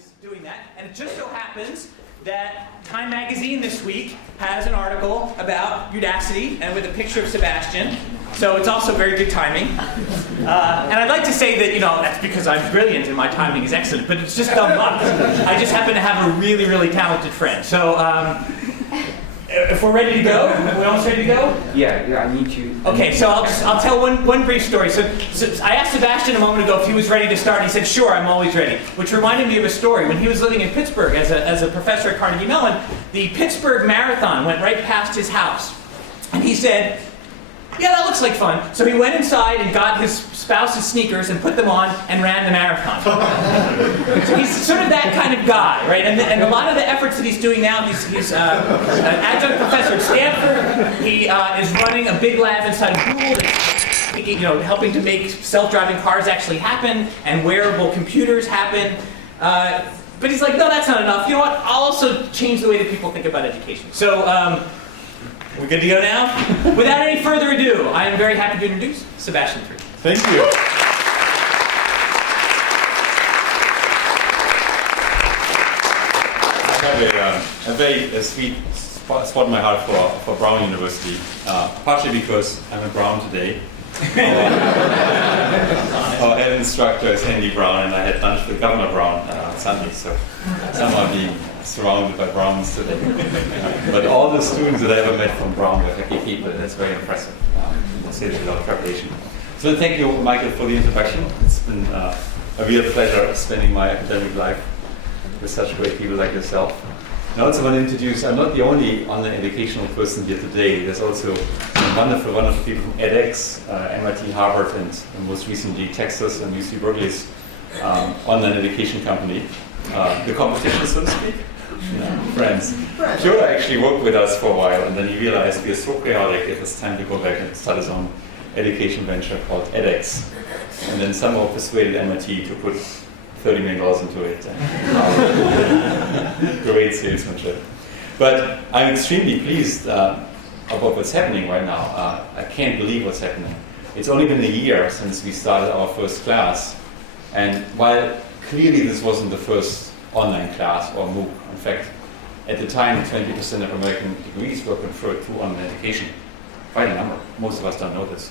is doing that. And it just so happens that Time Magazine this week has an article about Udacity and with a picture of Sebastian. So it's also very good timing. And I'd like to say that, that's because I'm brilliant and my timing is excellent, but it's just dumb luck. I just happen to have a really, really talented friend. So if we're ready to go, are we almost ready to go? Yeah, I need to. Okay, so I'll tell one brief story. So I asked Sebastian a moment ago if he was ready to start. He said, "Sure, I'm always ready." Which reminded me of a story. When he was living in Pittsburgh as a professor at Carnegie Mellon, the Pittsburgh Marathon went right past his house, and he said, "Yeah, that looks like fun." So he went inside and got his spouse's sneakers and put them on and ran the marathon. So he's sort of that kind of guy, right? And a lot of the efforts that he's doing now, he's an adjunct professor at Stanford. He is running a big lab inside Google, helping to make self-driving cars actually happen and wearable computers happen. But he's like, no, that's not enough. You know what? I'll also change the way that people think about education. So we're good to go now? Without any further ado, I am very happy to introduce Sebastian Thrun. Thank you. I have a very sweet spot in my heart for Brown University, partially because I'm a Brown today. Our head instructor is Andy Brown, and I had lunch with Governor Brown on Sunday, so somehow being surrounded by Browns today. But all the students that I ever met from Brown were happy people, and that's very impressive. I say that without preparation. So thank you, Michael, for the introduction. It's been a real pleasure spending my academic life with such great people like yourself. And I also want to introduce, I'm not the only online educational person here today. There's also some wonderful, wonderful people from edX, MIT, Harvard, and most recently Texas and UC Berkeley's online education company. The competition, so to speak. Friends. Joe actually worked with us for a while, and then he realized we are so chaotic, it was time to go back and start his own education venture called edX. And then somehow persuaded MIT to put $30 million into it. Great salesmanship. But I'm extremely pleased about what's happening right now. I can't believe what's happening. It's only been a year since we started our first class. And while clearly this wasn't the first online class or MOOC, in fact, at the time 20% of American degrees were conferred through online education. Quite a number. Most of us don't know this.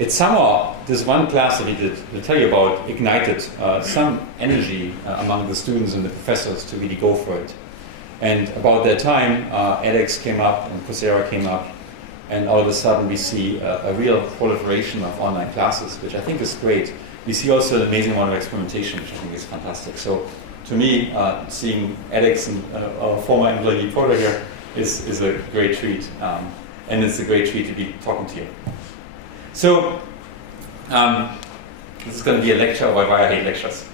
It's somehow, this one class that he did, will tell you about, ignited some energy among the students and the professors to really go for it. And about that time, edX came up and Coursera came up, and all of a sudden we see a real proliferation of online classes, which I think is great. We see also an amazing amount of experimentation, which I think is fantastic. So to me, seeing edX and our former employee Porter here is a great treat. And it's a great treat to be talking to you. So, this is going to be a lecture about why I hate lectures.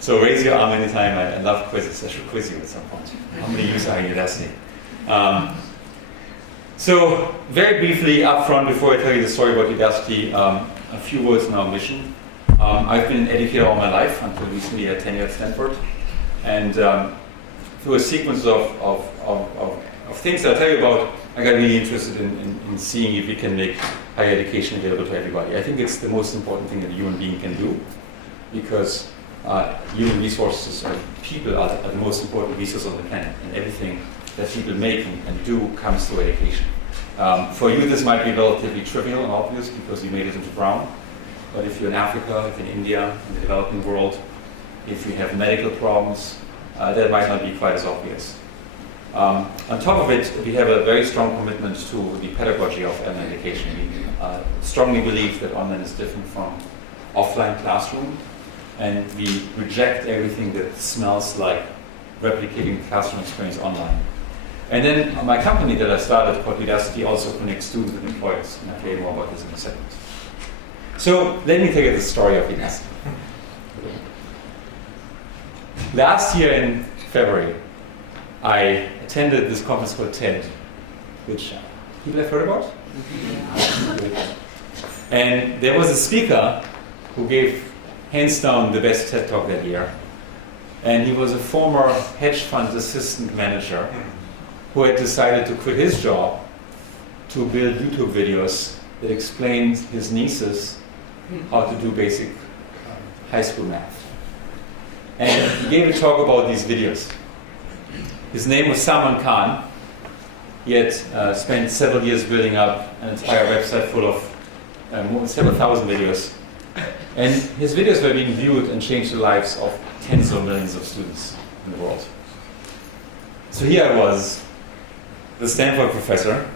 So raise your arm anytime. I love quizzes. I should quiz you at some point. How many of you are in Udacity? So, very briefly up front, before I tell you the story about Udacity, a few words on our mission. I've been an educator all my life, until recently I had tenure at Stanford. And through a sequence of things that I'll tell you about, I got really interested in seeing if we can make higher education available to everybody. I think it's the most important thing that a human being can do, because human resources and people are the most important resource on the planet, and everything that people make and do comes through education. For you, this might be relatively trivial and obvious because you made it into Brown, but if you're in Africa, if you're in India, in the developing world, if you have medical problems, that might not be quite as obvious. On top of it, we have a very strong commitment to the pedagogy of online education. We strongly believe that online is different from offline classroom, and we reject everything that smells like replicating the classroom experience online. And then my company that I started, called Udacity, also connects students with employers, and I'll tell you more about this in a second. So let me tell you the story of Udacity. Last year in February, I attended this conference called TED, which people have heard about? And there was a speaker who gave hands down the best TED talk that year. And he was a former hedge fund assistant manager who had decided to quit his job to build YouTube videos that explained his nieces how to do basic high school math. And he gave a talk about these videos. His name was Salman Khan. He had spent several years building up an entire website full of several thousand videos. And his videos were being viewed and changed the lives of tens of millions of students in the world. So here I was, the Stanford professor,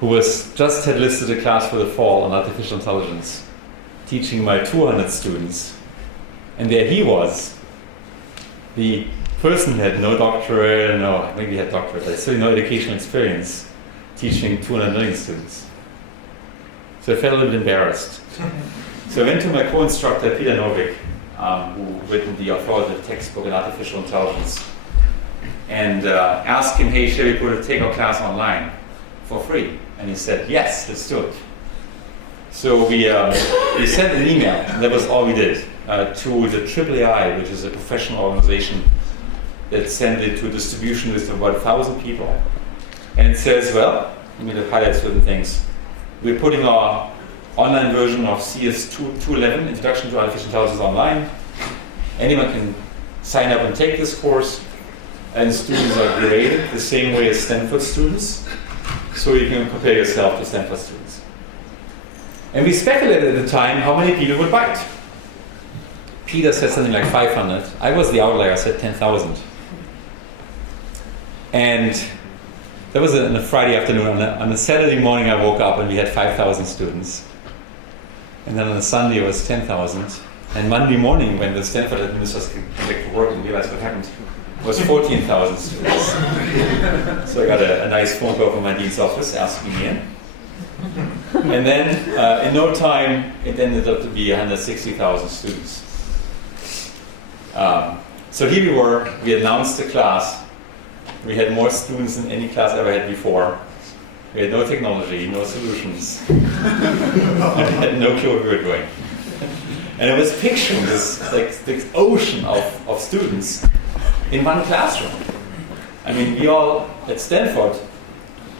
who just had listed a class for the fall on artificial intelligence, teaching my 200 students. And there he was, the person who had no doctorate, maybe he had doctorate, but still no educational experience, teaching 200 million students. So I felt a little bit embarrassed. So I went to my co-instructor, Peter Novick, who written the authoritative textbook in artificial intelligence, and asked him, hey, shall we take our class online for free? And he said, yes, let's do it. So we sent an email, and that was all we did, to the AAAI, which is a professional organization that sent it to a distribution list of about 1,000 people. And it says, well, I'm going to highlight certain things. We're putting our online version of CS 211, Introduction to Artificial Intelligence, online. Anyone can sign up and take this course, and students are graded the same way as Stanford students, so you can compare yourself to Stanford students. And we speculated at the time how many people would buy it. Peter said something like 500. I was the outlier, I said 10,000. And that was on a Friday afternoon. On a Saturday morning I woke up and we had 5,000 students. And then on a Sunday it was 10,000. And Monday morning, when the Stanford administrators came back to work and realized what happened, it was 14,000 students. So I got a nice phone call from my dean's office asking me in. And then in no time it ended up to be 160,000 students. So here we were, we announced the class. We had more students than any class ever had before. We had no technology, no solutions. I had no clue what we were doing. And I was picturing this ocean of students in one classroom. I mean, we all at Stanford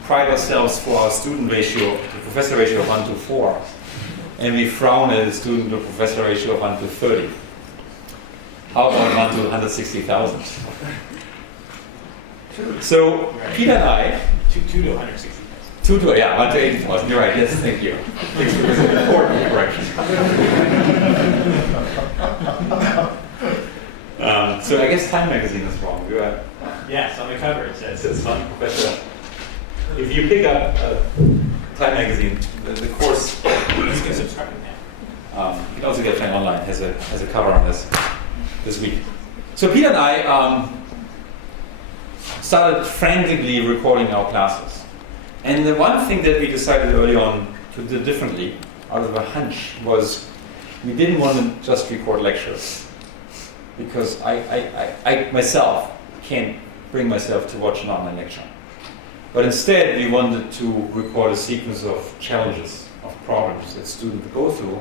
pride ourselves for our student ratio, the professor ratio of 1 to 4. And we frown at a student to professor ratio of 1 to 30. How about 1 to 160,000? So Peter and I, 2 to 160,000. 1 to 80,000. You're right. Yes, thank you. Thanks for this important correction. So I guess Time Magazine is wrong. You are, Yes, on the cover it says. it's not professional. If you pick up Time Magazine, the course, You can subscribe now. you can also get it online. Has a cover on this week. So Peter and I started frantically recording our classes. And the one thing that we decided early on to do differently, out of a hunch, was we didn't want to just record lectures. Because I myself can't bring myself to watch an online lecture. But instead, we wanted to record a sequence of challenges, of problems that students would go through.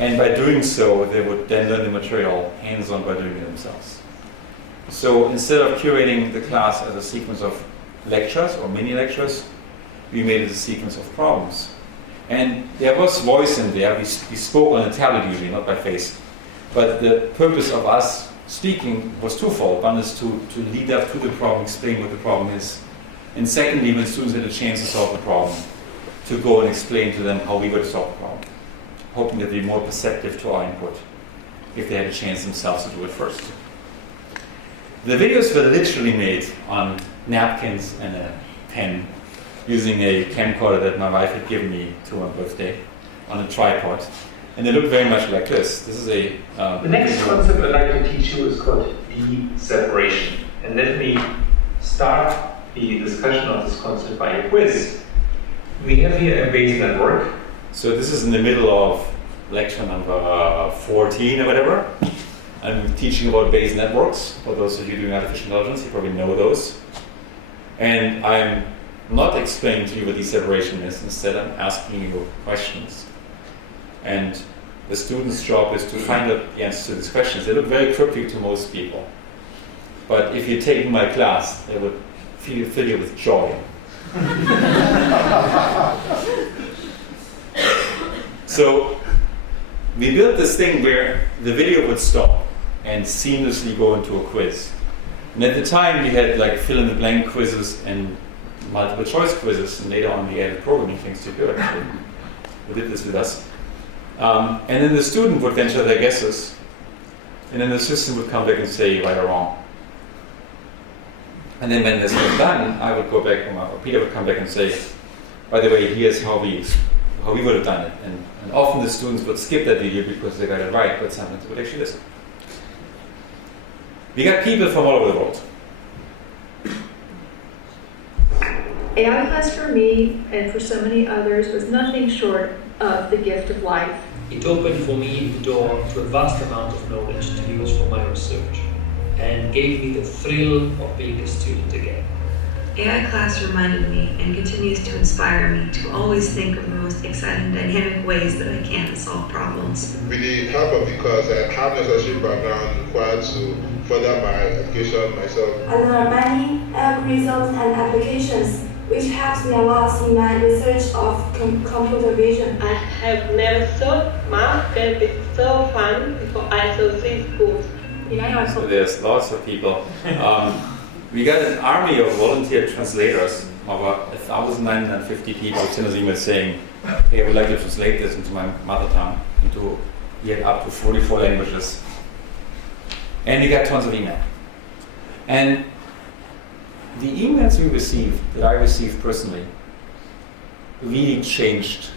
And by doing so, they would then learn the material hands-on by doing it themselves. So instead of curating the class as a sequence of lectures or mini lectures, we made it a sequence of problems. And there was voice in there. We spoke on a tablet usually, not by face. But the purpose of us speaking was twofold. One is to lead up to the problem, explain what the problem is. And secondly, when students had a chance to solve the problem, to go and explain to them how we would solve the problem, hoping to be more perceptive to our input if they had a chance themselves to do it first. The videos were literally made on napkins and a pen using a camcorder that my wife had given me to my birthday on a tripod. And they look very much like this. This is a... the next concept I'd like to teach you is called de-separation. And let me start the discussion of this concept by a quiz. We have here a Bayes network. So this is in the middle of lecture number 14 or whatever. I'm teaching about Bayes networks. For those of you doing artificial intelligence, you probably know those. And I'm not explaining to you what de-separation is. Instead, I'm asking you questions. And the student's job is to find out the answers to these questions. They look very cryptic to most people. But if you're taking my class, they would fill you with joy. So we built this thing where the video would stop and seamlessly go into a quiz. And at the time we had like fill-in-the-blank quizzes and multiple choice quizzes, and later on we added programming things to it. Who did this with us. And then the student would venture their guesses, and then the system would come back and say right or wrong. And then when this was done, I would go back, or Peter would come back and say, by the way, here's how we would have done it. And often the students would skip that video because they got it right, but sometimes they would actually listen. We got people from all over the world. AI class for me and for so many others was nothing short of the gift of life. It opened for me the door to a vast amount of knowledge to use for my research and gave me the thrill of being a student again. AI class reminded me and continues to inspire me to always think of the most exciting, dynamic ways that I can to solve problems. With the help of the course, I have necessary background required to further my education myself. I learned many algorithms and applications, which helps me a lot in my research of computer vision. I have never thought math can be so fun before I saw these books. So there's lots of people. We got an army of volunteer translators, over 1,950 people sent us emails saying, hey, I would like to translate this into my mother tongue, into yet up to 44 languages. And we got tons of email. And the emails we received, that I received personally, really changed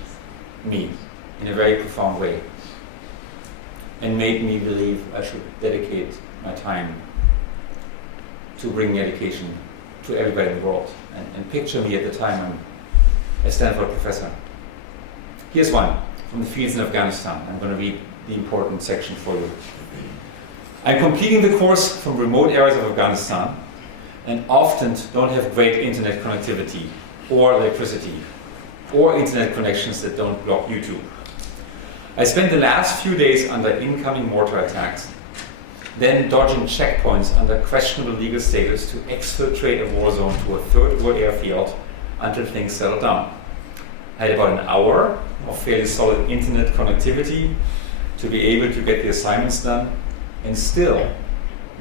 me in a very profound way and made me believe I should dedicate my time to bring education to everybody in the world. And picture me at the time, I'm a Stanford professor. Here's one from the fields in Afghanistan. I'm going to read the important section for you. I'm completing the course from remote areas of Afghanistan and often don't have great internet connectivity or electricity or internet connections that don't block YouTube. I spent the last few days under incoming mortar attacks, then dodging checkpoints under questionable legal status to exfiltrate a war zone to a third world airfield until things settled down. I had about an hour of fairly solid internet connectivity to be able to get the assignments done and still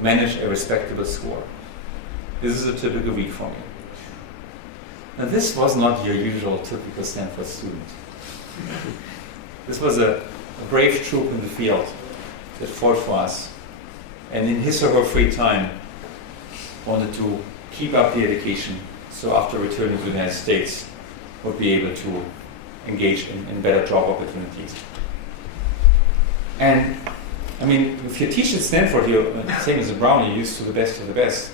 manage a respectable score. This is a typical week for me. Now this was not your usual typical Stanford student. This was a brave troop in the field that fought for us, and in his or her free time wanted to keep up the education, so after returning to the United States would be able to engage in better job opportunities. And I mean, if you teach at Stanford, you're same as a Brown, you're used to the best of the best.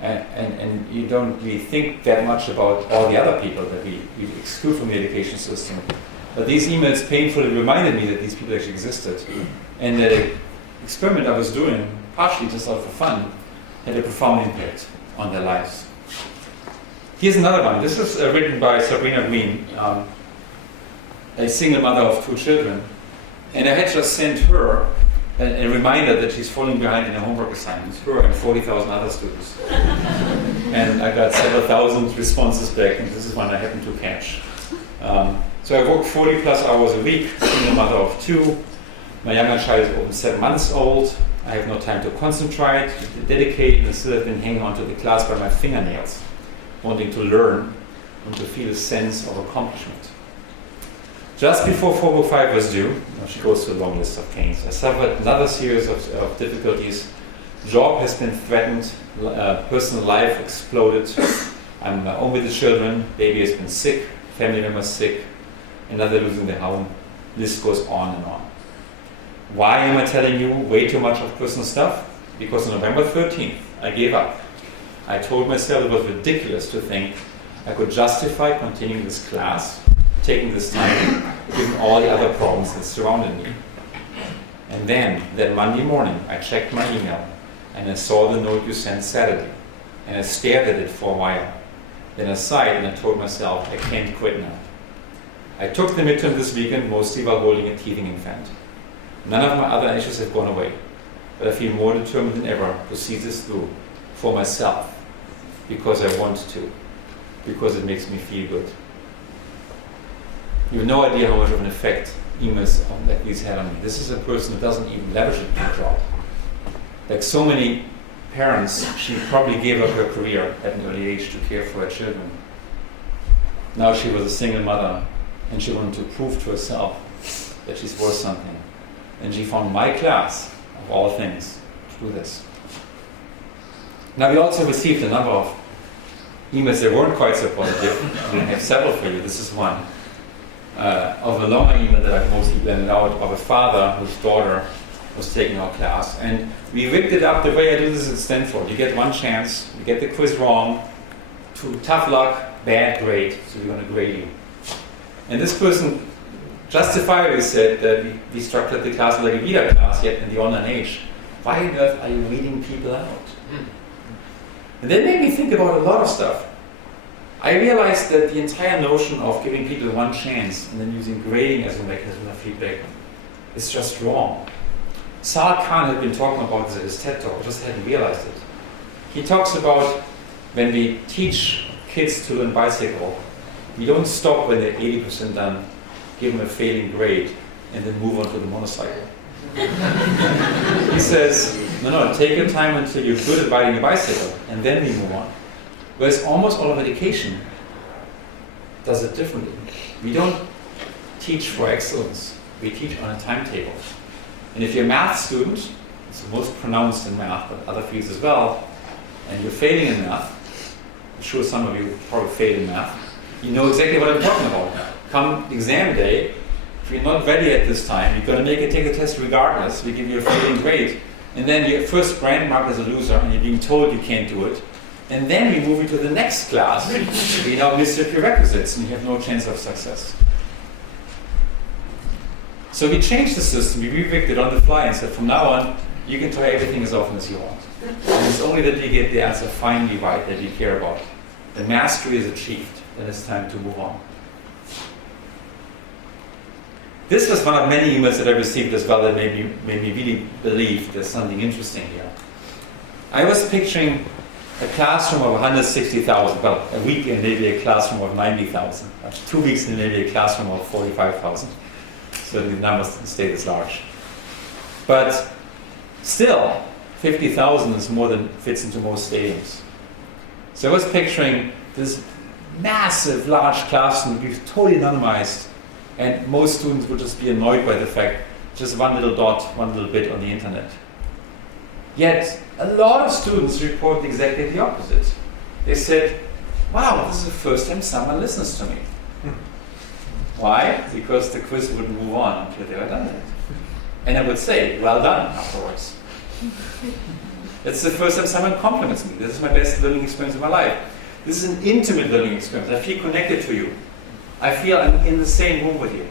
And you don't really think that much about all the other people that we exclude from the education system. But these emails painfully reminded me that these people actually existed, and that an experiment I was doing, partially just out for fun, had a profound impact on their lives. Here's another one. This is written by Sabrina Green, a single mother of 2 children. And I had just sent her a reminder that she's falling behind in her homework assignments, her and 40,000 other students. And I got several thousand responses back, and this is one I happened to catch. So I work 40 plus hours a week, single mother of 2. My younger child is over 7 months old. I have no time to concentrate, to dedicate, and still have been hanging on to the class by my fingernails, wanting to learn and to feel a sense of accomplishment. Just before 405 was due, she goes through a long list of pains, I suffered another series of difficulties. Job has been threatened, personal life exploded. I'm home with the children, baby has been sick, family members sick, another losing their home. List goes on and on. Why am I telling you way too much of personal stuff? Because on November 13th, I gave up. I told myself it was ridiculous to think I could justify continuing this class, taking this time, given all the other problems that surrounded me. And then, that Monday morning, I checked my email and I saw the note you sent Saturday. And I stared at it for a while. Then I sighed and I told myself, I can't quit now. I took the midterm this weekend, mostly while holding a teething infant. None of my other issues have gone away, but I feel more determined than ever to see this through for myself, because I want to, because it makes me feel good. You have no idea how much of an effect emails like these had on me. This is a person who doesn't even leverage it to job. Like so many parents, she probably gave up her career at an early age to care for her children. Now she was a single mother, and she wanted to prove to herself that she's worth something. And she found my class, of all things, to do this. Now we also received a number of emails that weren't quite so positive. I have several for you. This is one. Of a longer email that I've mostly blended out, of a father whose daughter was taking our class. And we rigged it up the way I do this at Stanford. You get one chance, you get the quiz wrong, tough luck, bad grade, so we're going to grade you. And this person justifiably said that we structured the class like a Vita class, yet in the online age. Why on earth are you reading people out? And that made me think about a lot of stuff. I realized that the entire notion of giving people one chance and then using grading as a mechanism of feedback is just wrong. Sal Khan had been talking about this at his TED Talk, I just hadn't realized it. He talks about when we teach kids to learn bicycle, we don't stop when they're 80% done, give them a failing grade, and then move on to the motorcycle. He says, no, take your time until you're good at riding a bicycle, and then we move on. Whereas almost all of education does it differently. We don't teach for excellence, we teach on a timetable. And if you're a math student, it's the most pronounced in math, but other fields as well, and you're failing in math, I'm sure some of you probably failed in math, you know exactly what I'm talking about. Come exam day, if you're not ready at this time, you're going to take a test regardless, we give you a failing grade. And then you're first brand marked as a loser, and you're being told you can't do it. And then we move you to the next class, where you now miss your prerequisites, and you have no chance of success. So we changed the system, we reviewed it on the fly and said from now on, you can try everything as often as you want. And it's only that you get the answer finally right that you care about. The mastery is achieved, then it's time to move on. This was one of many emails that I received as well that made me really believe there's something interesting here. I was picturing a classroom of 160,000, well, a week and maybe a classroom of 90,000, 2 weeks and maybe a classroom of 45,000. So the numbers stay this large. But still, 50,000 is more than fits into most stadiums. So I was picturing this massive, large classroom would be totally anonymized, and most students would just be annoyed by the fact just one little dot, one little bit on the internet. Yet, a lot of students report exactly the opposite. They said, wow, this is the first time someone listens to me. Why? Because the quiz wouldn't move on until they were done with it. And I would say, well done, afterwards. It's the first time someone compliments me. This is my best learning experience of my life. This is an intimate learning experience. I feel connected to you. I feel I'm in the same room with you.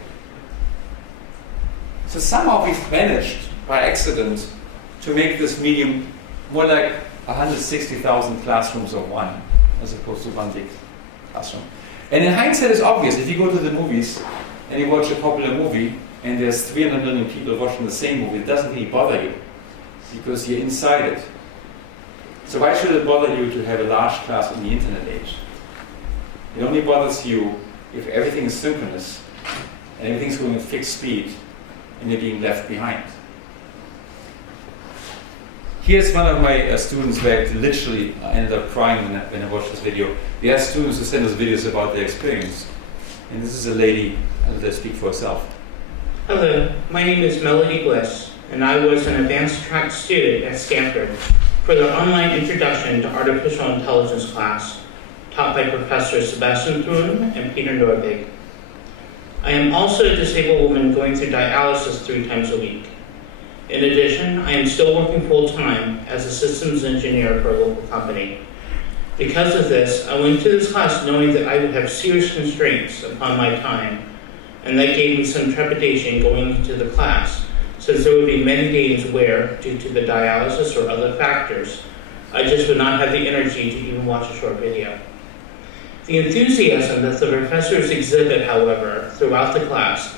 So somehow we've managed, by accident, to make this medium more like 160,000 classrooms of one, as opposed to one big classroom. And in hindsight, it's obvious. If you go to the movies and you watch a popular movie and there's 300 million people watching the same movie, it doesn't really bother you because you're inside it. So why should it bother you to have a large class in the internet age? It only bothers you if everything is synchronous and everything's going at fixed speed and you're being left behind. Here's one of my students where I literally ended up crying when I watched this video. We have students who send us videos about their experience. And this is a lady, I'll let her speak for herself. Hello, my name is Melody Bliss, and I was an advanced track student at Stanford for the online Introduction to Artificial Intelligence class, taught by Professor Sebastian Thrun and Peter Norvig. I am also a disabled woman going through dialysis 3 times a week. In addition, I am still working full-time as a systems engineer for a local company. Because of this, I went to this class knowing that I would have serious constraints upon my time, and that gave me some trepidation going into the class, since there would be many days where, due to the dialysis or other factors, I just would not have the energy to even watch a short video. The enthusiasm that the professors exhibit, however, throughout the class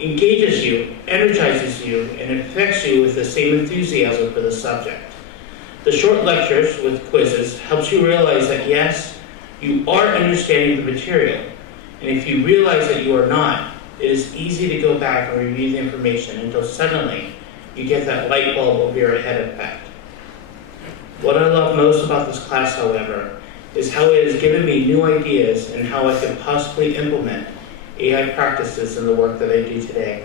engages you, energizes you, and affects you with the same enthusiasm for the subject. The short lectures with quizzes helps you realize that yes, you are understanding the material, and if you realize that you are not, it is easy to go back and review the information until suddenly you get that light bulb over your head effect. What I love most about this class, however, is how it has given me new ideas and how I can possibly implement AI practices in the work that I do today.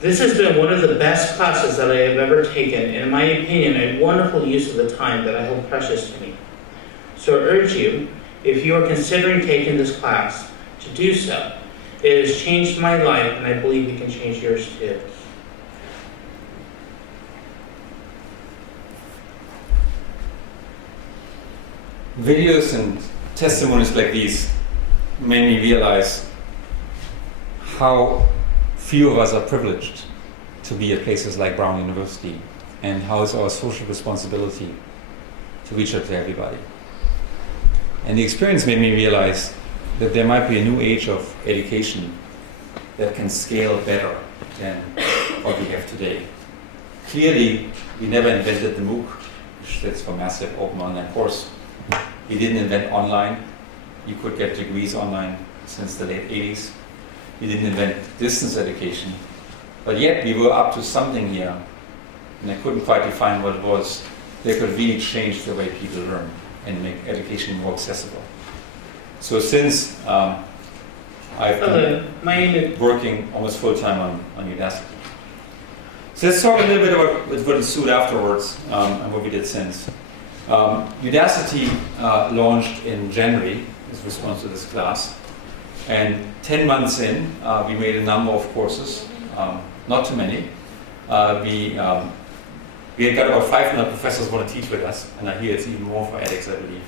This has been one of the best classes that I have ever taken, and in my opinion, a wonderful use of the time that I hold precious to me. So I urge you, if you are considering taking this class, to do so. It has changed my life, and I believe it can change yours too. Videos and testimonies like these made me realize how few of us are privileged to be at places like Brown University, and how it's our social responsibility to reach out to everybody. And the experience made me realize that there might be a new age of education that can scale better than what we have today. Clearly, we never invented the MOOC, which stands for Massive Open Online Course. We didn't invent online. You could get degrees online since the late 80s. We didn't invent distance education. But yet we were up to something here, and I couldn't quite define what it was, that could really change the way people learn and make education more accessible. So since I've been working almost full-time on Udacity. So let's talk a little bit about what ensued afterwards and what we did since. Udacity launched in January as a response to this class. And 10 months in, we made a number of courses, not too many. We had got about 500 professors want to teach with us, and I hear it's even more for edX, I believe.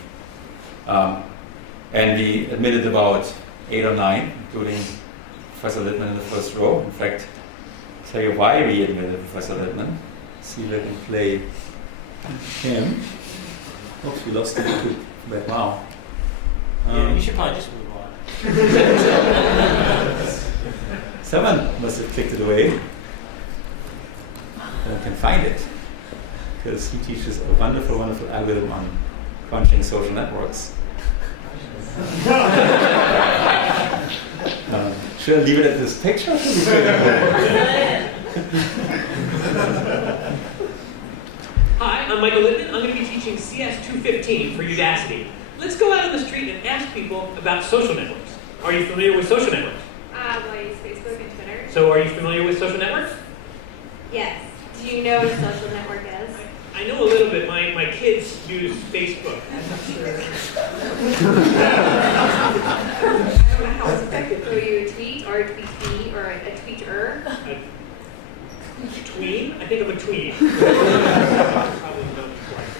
And we admitted about 8 or 9, including Professor Littman in the first row. In fact, I'll tell you why we admitted Professor Littman. See if I can play him. Oops, we lost the YouTube, but wow. Yeah, you should probably just move on. Someone must have clicked it away. And I can find it, because he teaches a wonderful, wonderful algorithm on crunching social networks. Should I leave it at this picture? Hi, I'm Michael Littman. I'm going to be teaching CS 215 for Udacity. Let's go out on the street and ask people about social networks. Are you familiar with social networks? Well, I use Facebook and Twitter. So are you familiar with social networks? Yes. Do you know what a social network is? I know a little bit. My kids use Facebook. I'm not sure. I don't know how it's effective. So you a tweet or a tweetee or a tweeter? A tween? I think I'm a tween. Probably not quite.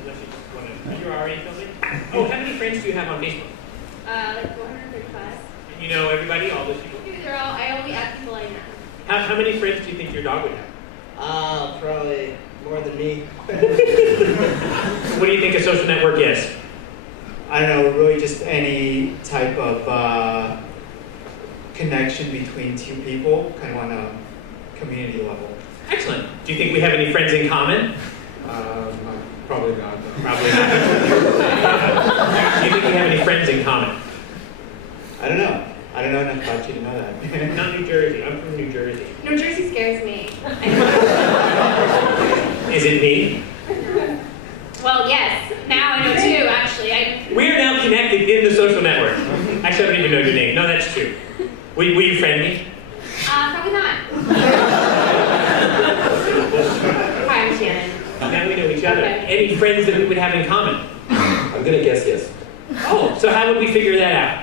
Unless you just want to. You're already filming? Oh, how many friends do you have on Facebook? Like 435. And you know everybody, all those people? They're all, I only add people I know. How many friends do you think your dog would have? Probably more than me. So what do you think a social network is? I don't know, really just any type of connection between two people, kind of on a community level. Excellent. Do you think we have any friends in common? Probably not. No. Probably not. Do you think we have any friends in common? I don't know. I don't know enough about you to know that. Not New Jersey. I'm from New Jersey. New Jersey scares me. Is it me? Well, yes. Now I know too, actually. We are now connected in the social network. Actually, I don't even know your name. No, that's true. Will you friend me? Probably not. Hi, I'm Shannon. Now we know each other. Okay. Any friends that we would have in common? I'm gonna guess yes. Oh, so how would we figure that out?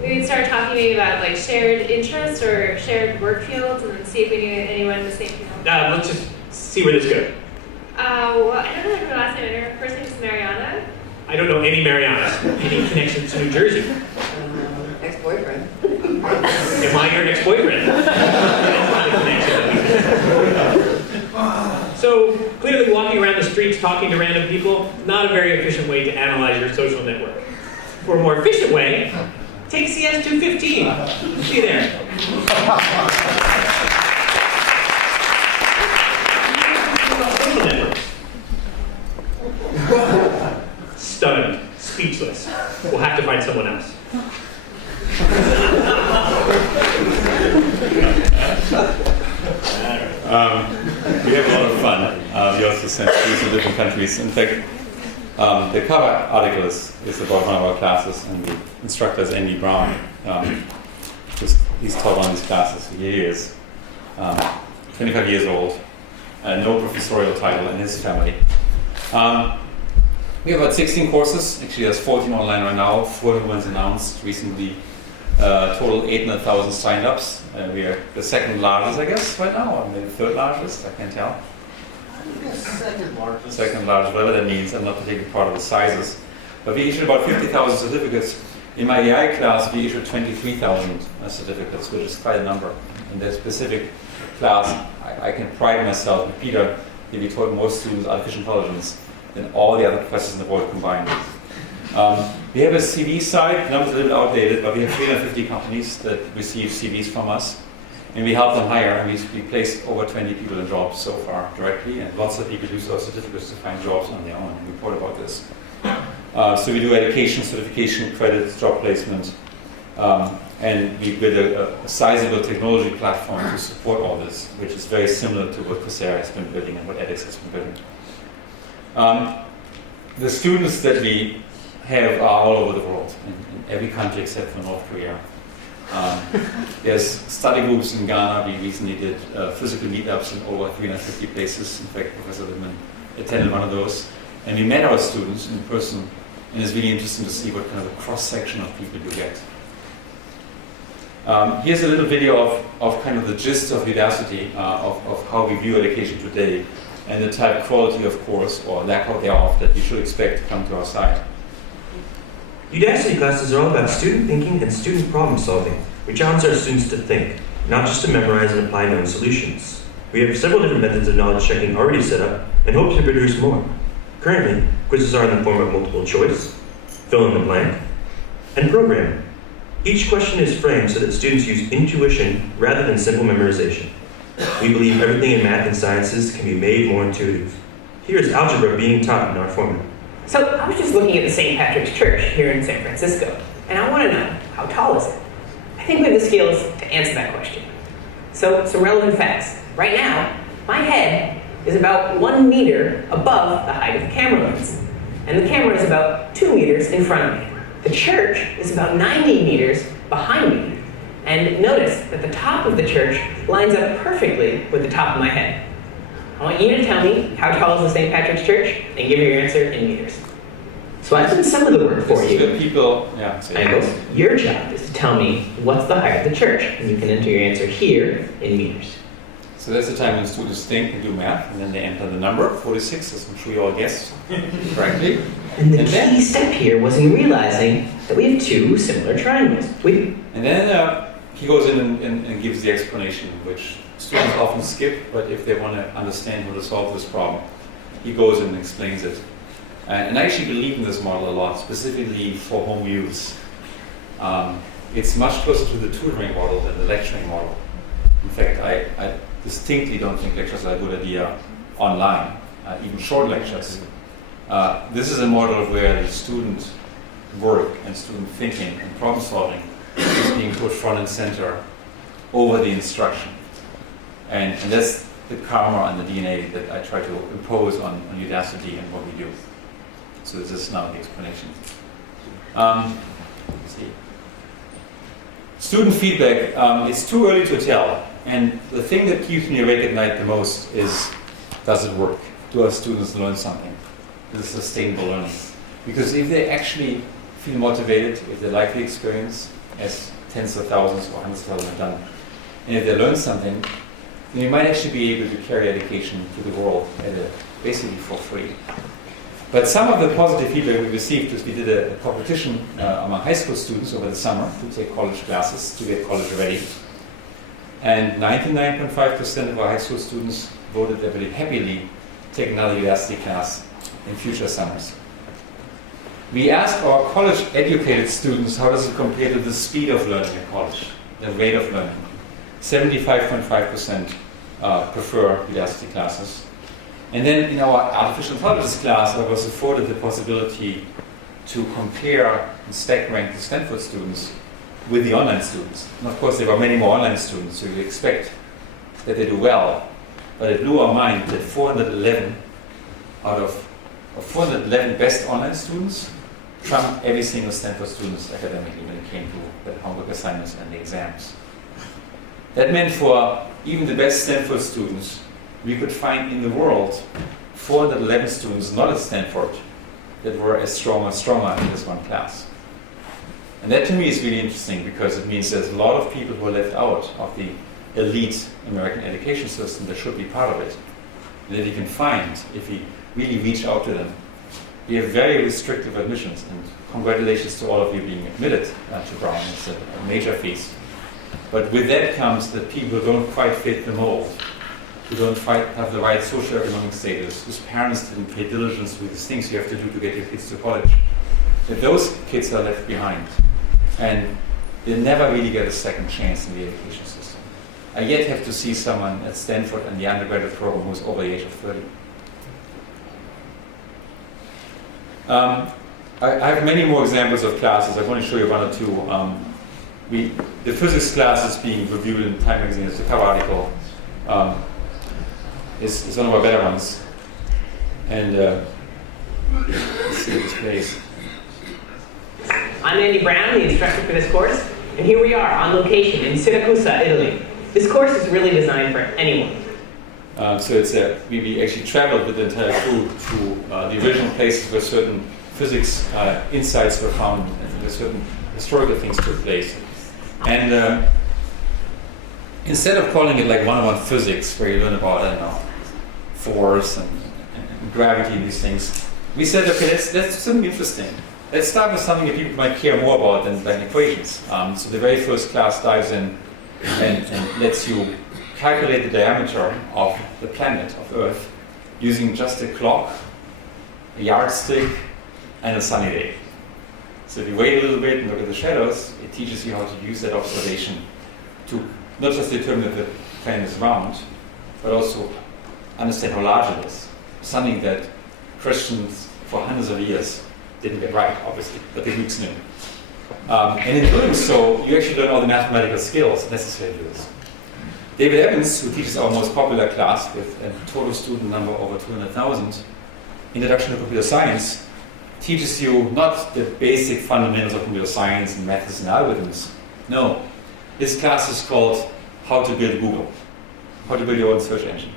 We would start talking maybe about like shared interests or shared work fields, and then see if we knew anyone in the same field. Let's just see where this goes. Well, I don't know her last name. I know her first name is Mariana. I don't know any Marianas. Any connections to New Jersey? Ex-boyfriend. Am I your ex-boyfriend? That's not a connection that we have. So, clearly walking around the streets talking to random people, not a very efficient way to analyze your social network. For a more efficient way, take CS 215. See you there. Social networks. Stunned, speechless. We'll have to find someone else. We have a lot of fun. We also send students to different countries. In fact, the cover article is about one of our classes, and the instructor is Andy Brown. He's taught one of these classes. Here he is, 25 years old, no professorial title in his family. We have about 16 courses. Actually, there's 14 online right now, 4 new ones announced recently. Total 800,000 sign-ups. We are the second largest, I guess, right now, or maybe third largest, I can't tell. I guess second largest. Second largest, whatever that means. I'm not taking part of the sizes. But we issued about 50,000 certificates. In my AI class, we issued 23,000 certificates, which is quite a number. In that specific class, I can pride myself with Peter that we taught more students artificial intelligence than all the other professors in the world combined. We have a CV site, the numbers are a little outdated, but we have 350 companies that receive CVs from us. And we help them hire, and we placed over 20 people in jobs so far directly, and lots of people use our certificates to find jobs on their own and report about this. So we do education, certification, credits, job placement, and we build a sizable technology platform to support all this, which is very similar to what Coursera has been building and what edX has been building. The students that we have are all over the world, in every country except for North Korea. There's study groups in Ghana. We recently did physical meetups in over 350 places. In fact, Professor Littman attended one of those. And we met our students in person, and it's really interesting to see what kind of a cross-section of people you get. Here's a little video of kind of the gist of Udacity, of how we view education today, and the type quality of course, or lack of thereof, that you should expect to come to our site. Udacity classes are all about student thinking and student problem solving. We challenge our students to think, not just to memorize and apply known solutions. We have several different methods of knowledge checking already set up and hope to produce more. Currently, quizzes are in the form of multiple choice, fill in the blank, and program. Each question is framed so that students use intuition rather than simple memorization. We believe everything in math and sciences can be made more intuitive. Here is algebra being taught in our format. So I was just looking at the St. Patrick's Church here in San Francisco, and I want to know, how tall is it? I think we have the skills to answer that question. So some relevant facts. Right now, my head is about 1 meter above the height of the camera lens, and the camera is about 2 meters in front of me. The church is about 90 meters behind me, and notice that the top of the church lines up perfectly with the top of my head. I want you to tell me how tall is the St. Patrick's Church, and give me your answer in meters. So I've done some of the work for you. And your job is to tell me what's the height of the church, and you can enter your answer here in meters. So that's the time when students think and do math, and then they enter the number, 46, as I'm sure you all guessed correctly. And the key step here was in realizing that we have 2 similar triangles. And then he goes in and gives the explanation, which students often skip, but if they want to understand how to solve this problem, he goes in and explains it. And I actually believe in this model a lot, specifically for home use. It's much closer to the tutoring model than the lecturing model. In fact, I distinctly don't think lectures are a good idea online, even short lectures. This is a model where the student work and student thinking and problem solving is being put front and center over the instruction. And that's the karma and the DNA that I try to impose on Udacity and what we do. So this is now the explanation. Let's see. Student feedback, it's too early to tell. And the thing that keeps me awake at night the most is, does it work? Do our students learn something? Is it sustainable learning? Because if they actually feel motivated, if they like the experience, as tens of thousands or hundreds of thousands have done, and if they learn something, then you might actually be able to carry education to the world basically for free. But some of the positive feedback we received is we did a competition among high school students over the summer to take college classes, to get college ready. And 99.5% of our high school students voted they would happily take another Udacity class in future summers. We asked our college-educated students how does it compare to the speed of learning at college, the rate of learning. 75.5% prefer Udacity classes. And then in our artificial intelligence class, I was afforded the possibility to compare and stack rank the Stanford students with the online students. And of course, there were many more online students, so you expect that they do well. but it blew our mind that 411 out of 411 best online students trumped every single Stanford students academically when it came to the homework assignments and the exams. That meant for even the best Stanford students, we could find in the world 411 students not at Stanford that were as strong or stronger in this one class. And that to me is really interesting because it means there's a lot of people who are left out of the elite American education system that should be part of it. And that we can find if we really reach out to them. We have very restrictive admissions, and congratulations to all of you being admitted to Brown. It's a major feat. But with that comes that people who don't quite fit the mold, who don't quite have the right socioeconomic status, whose parents didn't pay diligence with these things you have to do to get your kids to college. That those kids are left behind. And they never really get a second chance in the education system. I yet have to see someone at Stanford and the undergraduate program who's over the age of 30. I have many more examples of classes. I want to show you one or two. The physics class is being reviewed in Time Magazine. It's a cover article. It's one of our better ones. And let's see this place. I'm Andy Brown, the instructor for this course, and here we are on location in Siracusa, Italy. This course is really designed for anyone. So it's we actually traveled with the entire crew to the original places where certain physics insights were found and where certain historical things took place. And instead of calling it like one-on-one physics, where you learn about, I don't know, force and gravity and these things, we said, okay, let's do something interesting. Let's start with something that people might care more about than equations. So the very first class dives in and lets you calculate the diameter of the planet, of Earth, using just a clock, a yardstick, and a sunny day. So if you wait a little bit and look at the shadows, it teaches you how to use that observation to not just determine that the planet is round, but also understand how large it is. Something that Christians for hundreds of years didn't get right, obviously, but the Greeks knew. And in doing so, you actually learn all the mathematical skills necessary for this. David Evans, who teaches our most popular class with a total student number over 200,000, Introduction to Computer Science, teaches you not the basic fundamentals of computer science and methods and algorithms. No, his class is called How to Build Google, how to build your own search engine.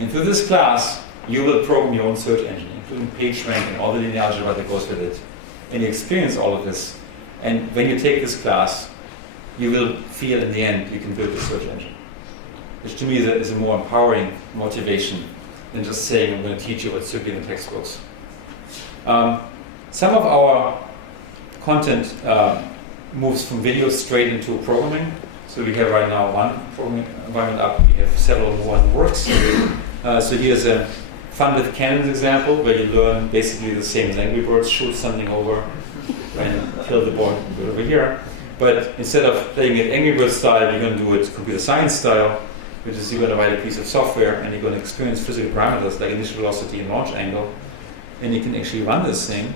And through this class, you will program your own search engine, including PageRank and all the linear algebra that goes with it. And you experience all of this. And when you take this class, you will feel in the end you can build a search engine. Which to me is a more empowering motivation than just saying I'm going to teach you what's simply in the textbooks. Some of our content moves from video straight into programming. So we have right now one programming environment up. We have several more in the works. So here's a fun with cannons example where you learn basically the same as Angry Birds, shoot something over and kill the ball over here. But instead of playing it Angry Birds style, you're going to do it computer science style, which is you're going to write a piece of software and you're going to experience physical parameters like initial velocity and launch angle. And you can actually run this thing.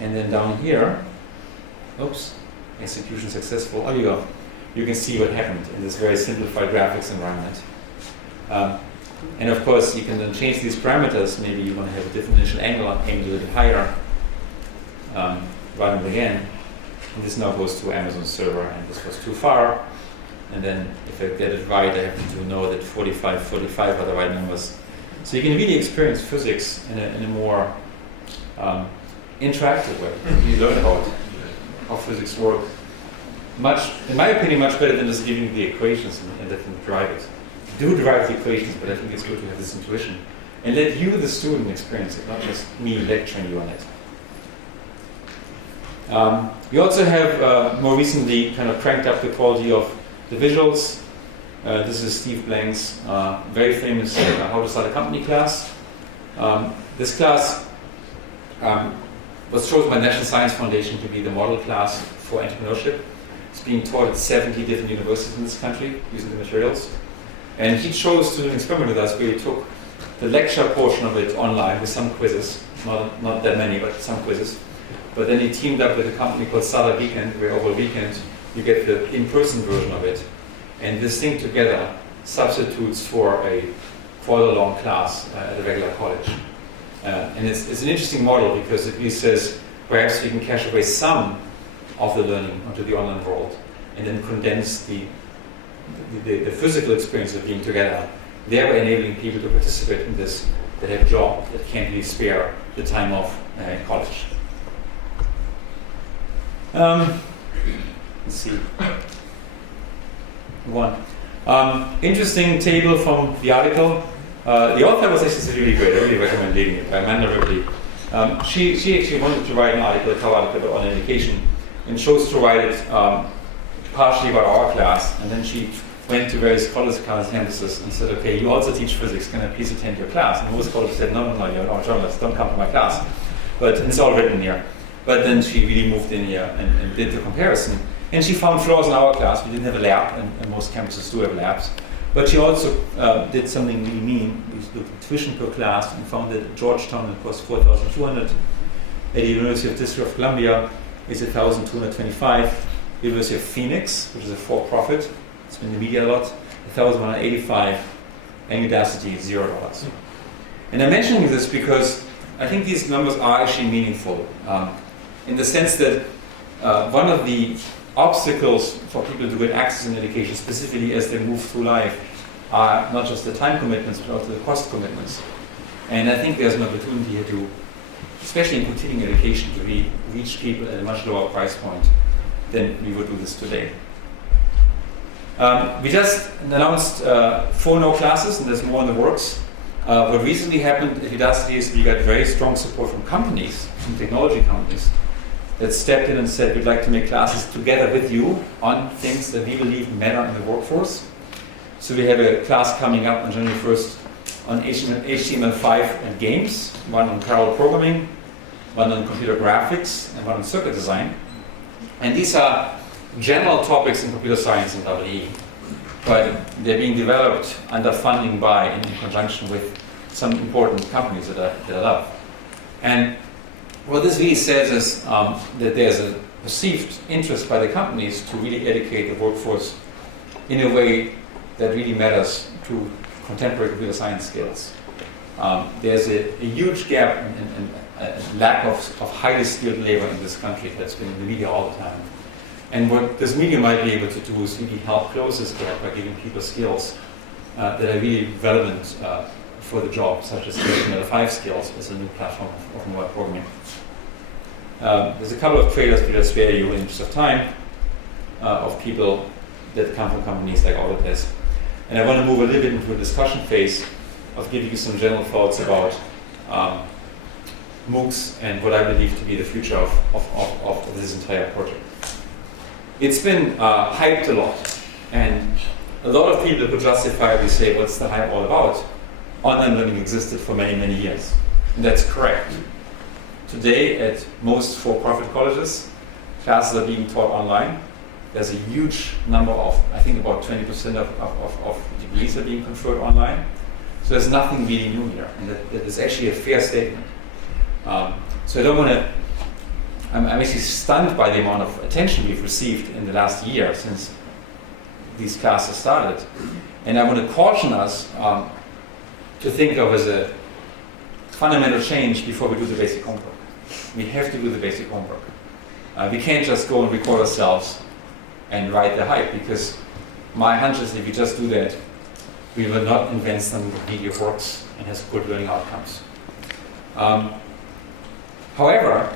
And then down here, oops, execution successful. Oh, you go. You can see what happened in this very simplified graphics environment. And of course, you can then change these parameters. Maybe you want to have a different initial angle, aim a little higher, run it again. And this now goes to Amazon server, and this was too far. And then if I get it right, I have to know that 45, 45 are the right numbers. So you can really experience physics in a more interactive way. You learn about how physics work. Much, in my opinion, much better than just giving the equations and let them drive it. Do drive the equations, but I think it's good to have this intuition. And let you, the student, experience it, not just me lecturing you on it. We also have more recently kind of cranked up the quality of the visuals. This is Steve Blank's very famous How to Start a Company class. This class was chosen by National Science Foundation to be the model class for entrepreneurship. It's being taught at 70 different universities in this country using the materials. And he chose to do an experiment with us where he took the lecture portion of it online with some quizzes, not that many, but some quizzes. But then he teamed up with a company called Sada Weekend, where over a weekend you get the in-person version of it. And this thing together substitutes for a follow-along class at a regular college. And it's an interesting model because it really says perhaps we can cache away some of the learning onto the online world and then condense the physical experience of being together, thereby enabling people to participate in this that have a job that can't really spare the time off in college. Let's see. One. Interesting table from the article. The author was actually really great. I really recommend reading it. Amanda Ripley. She actually wanted to write an article, a cover article on education, and chose to write it partially about our class. And then she went to various college campuses and said, "Okay, you also teach physics. Can I please attend your class?" And most colleges said, "No, you're not journalists. Don't come to my class." But it's all written here. But then she really moved in here and did the comparison. And she found flaws in our class. We didn't have a lab, and most campuses do have labs. But she also did something really mean. We looked at tuition per class and found that at Georgetown it costs $4,200. At the University of District of Columbia is $1,225. University of Phoenix, which is a for-profit, it's been in the media a lot, $1,185. And Udacity is $0. And I'm mentioning this because I think these numbers are actually meaningful in the sense that one of the obstacles for people to get access in education, specifically as they move through life, are not just the time commitments, but also the cost commitments. And I think there's an opportunity here to, especially in continuing education, to reach people at a much lower price point than we would do this today. We just announced 4 no classes, and there's more in the works. What recently happened at Udacity is we got very strong support from companies, from technology companies, that stepped in and said, we'd like to make classes together with you on things that we believe matter in the workforce. So we have a class coming up on January 1st on HTML5 and games, one on parallel programming, one on computer graphics, and one on circuit design. And these are general topics in computer science and EE, but they're being developed under funding by, in conjunction with some important companies that I love. And what this really says is that there's a perceived interest by the companies to really educate the workforce in a way that really matters to contemporary computer science skills. There's a huge gap and a lack of highly skilled labor in this country that's been in the media all the time. And what this media might be able to do is really help close this gap by giving people skills that are really relevant for the job, such as HTML5 skills as a new platform of mobile programming. There's a couple of trailers to just spare you in interest of time of people that come from companies like Autodesk. And I want to move a little bit into a discussion phase of giving you some general thoughts about MOOCs and what I believe to be the future of this entire project. It's been hyped a lot, and a lot of people could justifiably say, what's the hype all about? Online learning existed for many, many years. And that's correct. Today, at most for-profit colleges, classes are being taught online. There's a huge number of, I think about 20% of degrees are being conferred online. So there's nothing really new here, and that is actually a fair statement. So I don't want to, I'm actually stunned by the amount of attention we've received in the last year since these classes started. And I want to caution us to think of as a fundamental change before we do the basic homework. We have to do the basic homework. We can't just go and record ourselves and ride the hype, because my hunch is if we just do that, we will not invent something that really works and has good learning outcomes. However,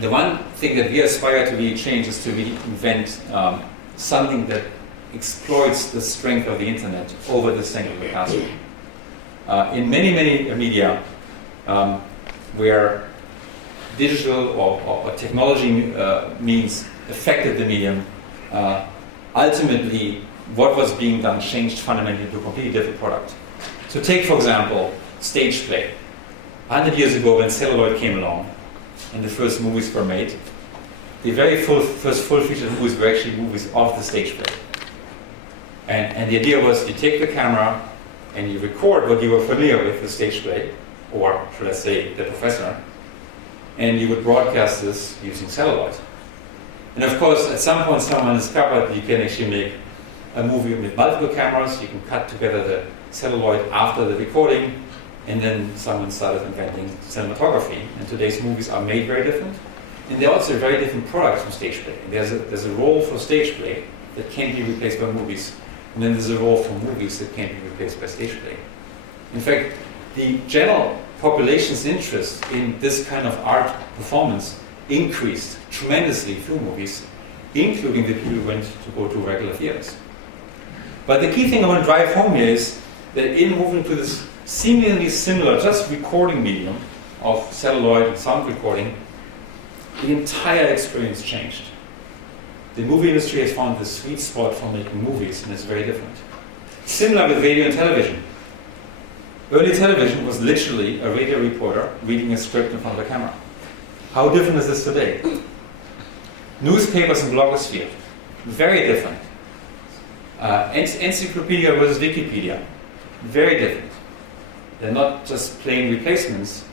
the one thing that we aspire to really change is to really invent something that exploits the strength of the internet over the strength of the classroom. In many, many media, where digital or technology means affected the medium, ultimately what was being done changed fundamentally to a completely different product. So take, for example, stage play. 100 years ago, when celluloid came along and the first movies were made, the very first full-featured movies were actually movies of the stage play. And the idea was you take the camera and you record what you were familiar with, the stage play, or should I say, the professor, and you would broadcast this using celluloid. And of course, at some point, someone discovered you can actually make a movie with multiple cameras. You can cut together celluloid after the recording, and then someone started inventing cinematography. And today's movies are made very different. And they're also very different products from stage play. There's a role for stage play that can't be replaced by movies. And then there's a role for movies that can't be replaced by stage play. In fact, the general population's interest in this kind of art performance increased tremendously through movies, including the people who went to go to regular theaters. But the key thing I want to drive home here is that in moving to this seemingly similar, just recording medium of celluloid and sound recording, the entire experience changed. The movie industry has found the sweet spot for making movies, and it's very different. Similar with radio and television. Early television was literally a radio reporter reading a script in front of a camera. How different is this today? Newspapers and blogosphere, very different. Encyclopedia versus Wikipedia, very different. They're not just plain replacements,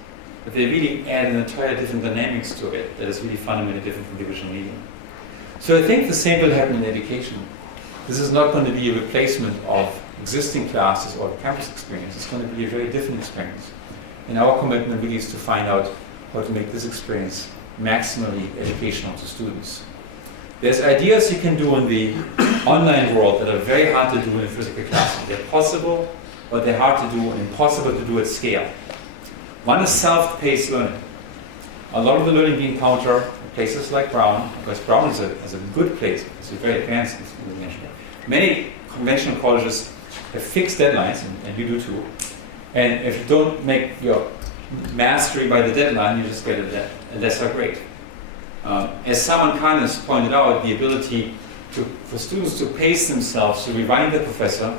but they really add an entirely different dynamics to it that is really fundamentally different from the original medium. So I think the same will happen in education. This is not going to be a replacement of existing classes or campus experience. It's going to be a very different experience. And our commitment really is to find out how to make this experience maximally educational to students. There's ideas you can do in the online world that are very hard to do in a physical classroom. They're possible, but they're hard to do and impossible to do at scale. One is self-paced learning. A lot of the learning we encounter in places like Brown, because Brown is a good place, it's very advanced in the dimension. Many conventional colleges have fixed deadlines, and you do too. And if you don't make your mastery by the deadline, you just get a lesser grade. As Salman Khan has pointed out, the ability for students to pace themselves, to rewind the professor,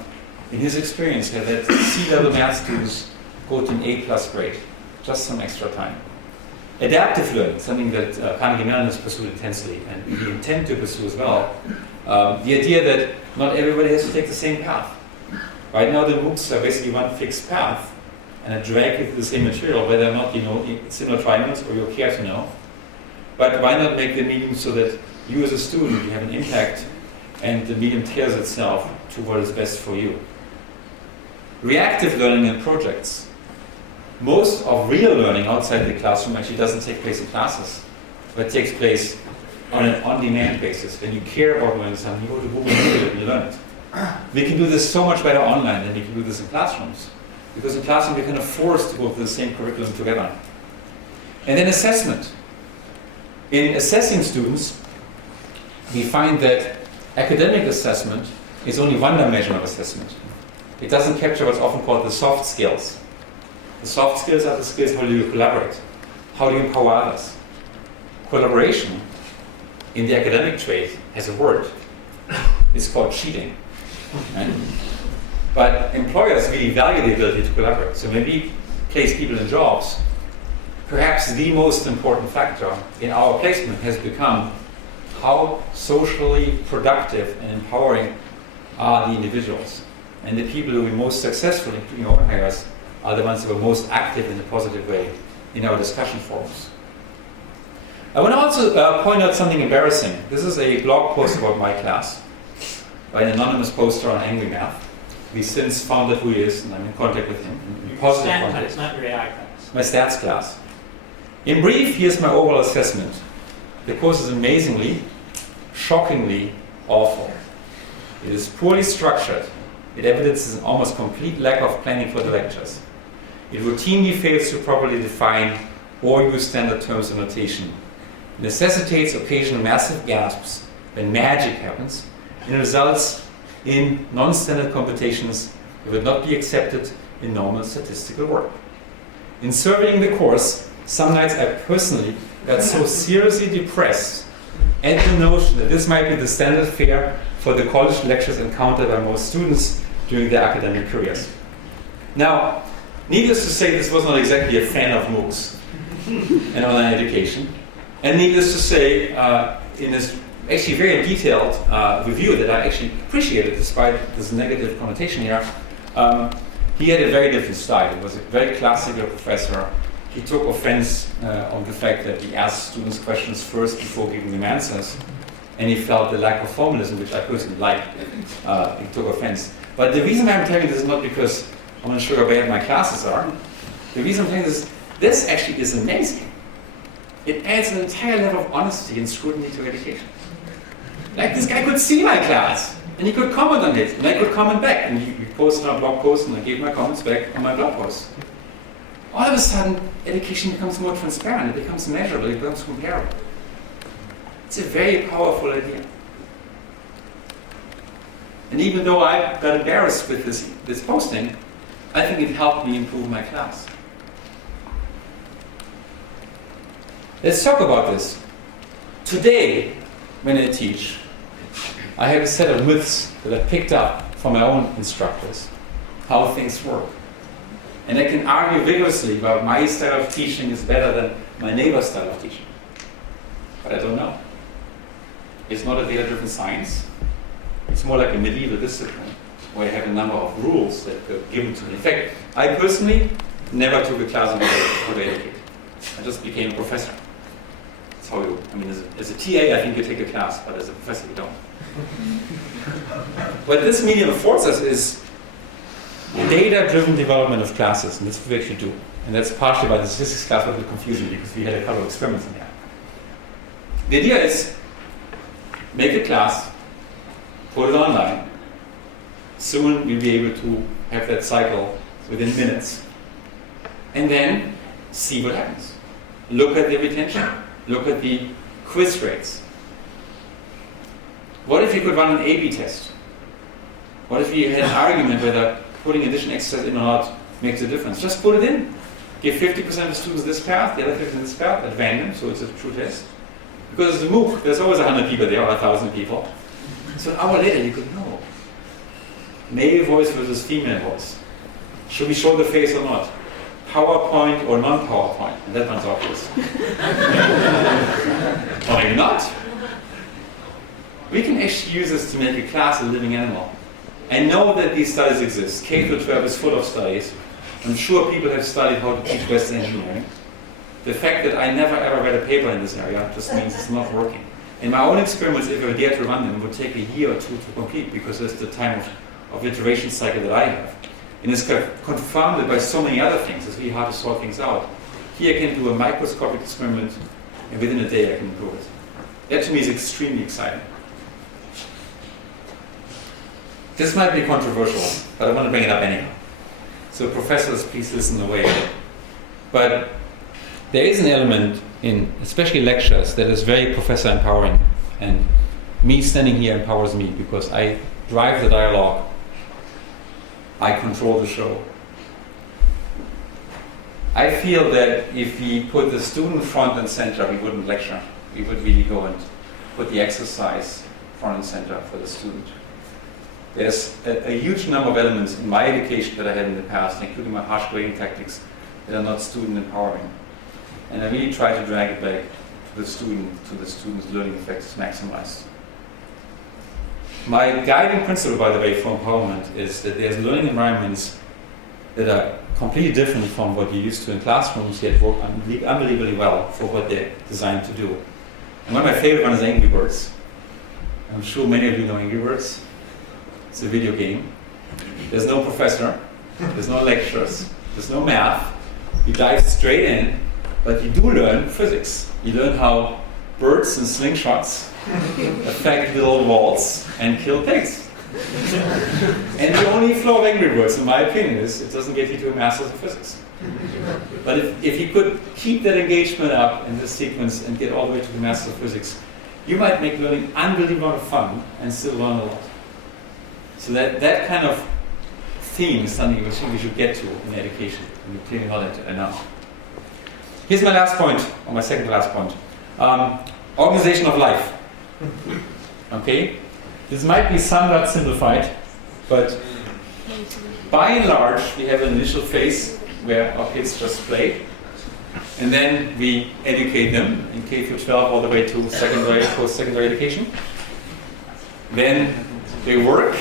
in his experience, had let C-level math students go to an A+ grade, just some extra time. Adaptive learning, something that Carnegie Mellon has pursued intensely, and we intend to pursue as well. The idea that not everybody has to take the same path. Right now, the MOOCs are basically one fixed path, and a drag with the same material, whether or not you know similar triangles or you care to know. But why not make the medium so that you as a student, you have an impact, and the medium tailors itself to what is best for you. Reactive learning and projects. Most of real learning outside the classroom actually doesn't take place in classes, but takes place on an on-demand basis. When you care about learning something, you go to Google and you learn it. We can do this so much better online than we can do this in classrooms. Because in classroom, we're kind of forced to go through the same curriculum together. And then assessment. In assessing students, we find that academic assessment is only one dimension of assessment. It doesn't capture what's often called the soft skills. The soft skills are the skills, how do you collaborate? How do you empower others? Collaboration in the academic trade has a word. It's called cheating. Right? But employers really value the ability to collaborate. So when we place people in jobs, perhaps the most important factor in our placement has become how socially productive and empowering are the individuals. And the people who are most successful, including our hires, are the ones who are most active in a positive way in our discussion forums. I want to also point out something embarrassing. This is a blog post about my class by an anonymous poster on Angry Math. We since found out who he is, and I'm in contact with him. Positive contact. It's not your AI class. My stats class. In brief, here's my overall assessment. The course is amazingly, shockingly awful. It is poorly structured. It evidences an almost complete lack of planning for the lectures. It routinely fails to properly define or use standard terms of notation. It necessitates occasional massive gasps when magic happens, and results in non-standard computations that would not be accepted in normal statistical work. In surveying the course, some nights I personally got so seriously depressed at the notion that this might be the standard fare for the college lectures encountered by most students during their academic careers. Now, needless to say, this was not exactly a fan of MOOCs and online education. And needless to say, in this actually very detailed review that I actually appreciated despite this negative connotation here, he had a very different style. He was a very classical professor. He took offense on the fact that he asked students questions first before giving them answers. And he felt the lack of formalism, which I personally liked. He took offense. But the reason I'm telling you this is not because I want to show how bad my classes are. The reason I'm telling you this actually is amazing. It adds an entire level of honesty and scrutiny to education. Like, this guy could see my class, and he could comment on it, and I could comment back. And he posted a blog post, and I gave my comments back on my blog post. All of a sudden, education becomes more transparent, it becomes measurable, it becomes comparable. It's a very powerful idea. And even though I got embarrassed with this posting, I think it helped me improve my class. Let's talk about this. Today, when I teach, I have a set of myths that I picked up from my own instructors, how things work. And I can argue vigorously about my style of teaching is better than my neighbor's style of teaching. But I don't know. It's not a data-driven science. It's more like a medieval discipline, where you have a number of rules that are given to me. In fact, I personally never took a class on how to educate. I just became a professor. That's how you, I mean, as a TA, I think you take a class, but as a professor, you don't. What this medium affords us is data-driven development of classes, and that's what we actually do. And that's partially why the statistics class was a bit confusing, because we had a couple of experiments in there. The idea is, make a class, put it online. Soon we'll be able to have that cycle within minutes. And then see what happens. Look at the retention. Look at the quiz rates. What if you could run an A/B test? What if you had an argument whether putting additional exercise in or not makes a difference? Just put it in. Give 50% of the students this path, the other 50% this path at random, so it's a true test. Because it's a MOOC, there's always 100 people there, or 1,000 people. So an hour later you could know. Male voice versus female voice. Should we show the face or not? PowerPoint or non-PowerPoint? And that one's obvious. Or maybe not. We can actually use this to make a class a living animal. I know that these studies exist. K-12 is full of studies. I'm sure people have studied how to teach Western engineering. The fact that I never ever read a paper in this area just means it's not working. In my own experiments, if I dare to run them, it would take a year or two to complete because that's the time of iteration cycle that I have. And it's confounded by so many other things. It's really hard to sort things out. Here I can do a microscopic experiment, and within a day I can improve it. That to me is extremely exciting. This might be controversial, but I want to bring it up anyhow. So professors, please listen away. But there is an element in, especially lectures, that is very professor empowering. And me standing here empowers me because I drive the dialogue. I control the show. I feel that if we put the student front and center, we wouldn't lecture. We would really go and put the exercise front and center for the student. There's a huge number of elements in my education that I had in the past, including my harsh grading tactics, that are not student empowering. And I really try to drag it back to the student's learning effects maximized. My guiding principle, by the way, for empowerment is that there's learning environments that are completely different from what you're used to in classrooms, yet work unbelievably well for what they're designed to do. And one of my favorite ones is Angry Birds. I'm sure many of you know Angry Birds. It's a video game. There's no professor, there's no lectures, there's no math. You dive straight in, but you do learn physics. You learn how birds and slingshots affect little walls and kill pigs. And the only flaw of Angry Birds, in my opinion, is it doesn't get you to a master's of physics. But if you could keep that engagement up in this sequence and get all the way to the master's of physics, you might make learning unbelievable fun and still learn a lot. So that kind of theme is something we should get to in education. And we're clearly not into enough. Here's my last point, or my second to last point. Organization of life. Okay? This might be somewhat simplified, but by and large, we have an initial phase where our kids just play, and then we educate them in K through 12 all the way to secondary, post-secondary education. Then they work,